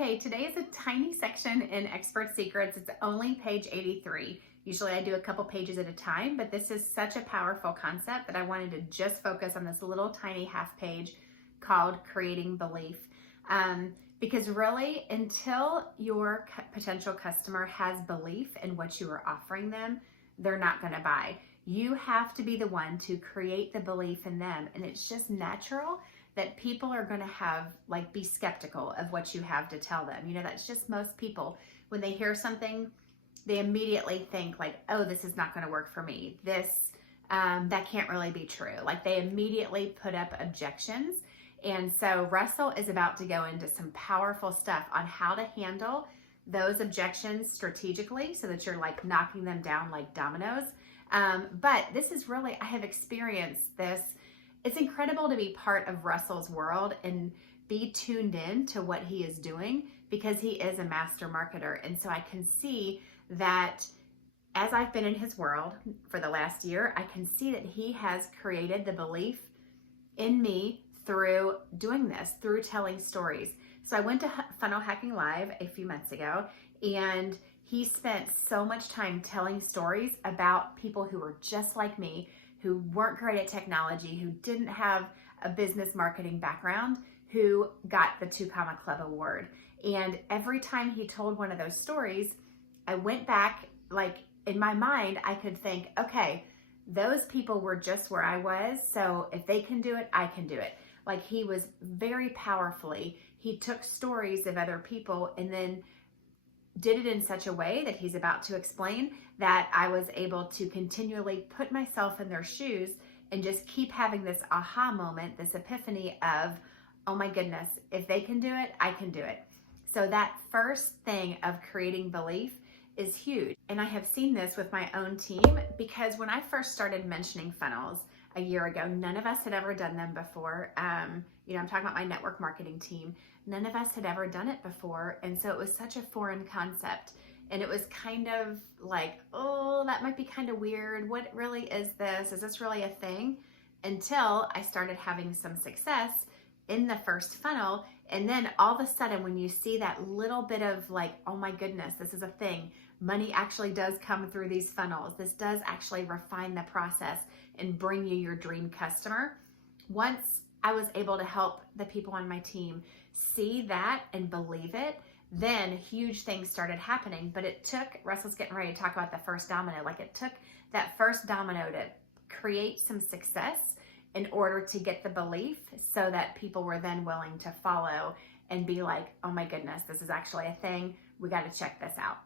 Okay, today is a tiny section in Expert Secrets. It's only page 83. Usually I do a couple pages at a time, but this is such a powerful concept that I wanted to just focus on this little tiny half page called Creating Belief. Because really, until your potential customer has belief in what you are offering them, they're not going to buy. You have to be the one to create the belief in them, and it's just natural that people are going to be skeptical of what you have to tell them. You know, that's just most people. When they hear something, they immediately think like, oh, this is not going to work for me. That can't really be true. Like they immediately put up objections. And so Russell is about to go into some powerful stuff on how to handle those objections strategically so that you're like knocking them down like dominoes. But this is really, I have experienced this. It's incredible to be part of Russell's world and be tuned in to what he is doing because he is a master marketer. And so I can see that as I've been in his world for the last year, I can see that he has created the belief in me through doing this, through telling stories. So I went to Funnel Hacking Live a few months ago, and he spent so much time telling stories about people who were just like me, who weren't great at technology, who didn't have a business marketing background, who got the 2 Comma Club award. And every time he told one of those stories, I went back, like in my mind, I could think, okay, those people were just where I was. So if they can do it, I can do it. Like he was very powerfully, he took stories of other people and then did it in such a way that he's about to explain that I was able to continually put myself in their shoes and just keep having this aha moment, this epiphany of, oh my goodness, if they can do it, I can do it. So that first thing of creating belief is huge. And I have seen this with my own team because when I first started mentioning funnels a year ago, none of us had ever done them before. I'm talking about my network marketing team. None of us had ever done it before. And so it was such a foreign concept. And it was kind of like, oh, that might be kind of weird. What really is this? Is this really a thing? Until I started having some success in the first funnel. And then all of a sudden, when you see that little bit of like, oh my goodness, this is a thing. Money actually does come through these funnels. This does actually refine the process and bring you your dream customer. Once I was able to help the people on my team see that and believe it, then huge things started happening. But it took, Russell's getting ready to talk about the first domino, like it took that first domino to create some success in order to get the belief so that people were then willing to follow and be like, oh my goodness, this is actually a thing. We got to check this out.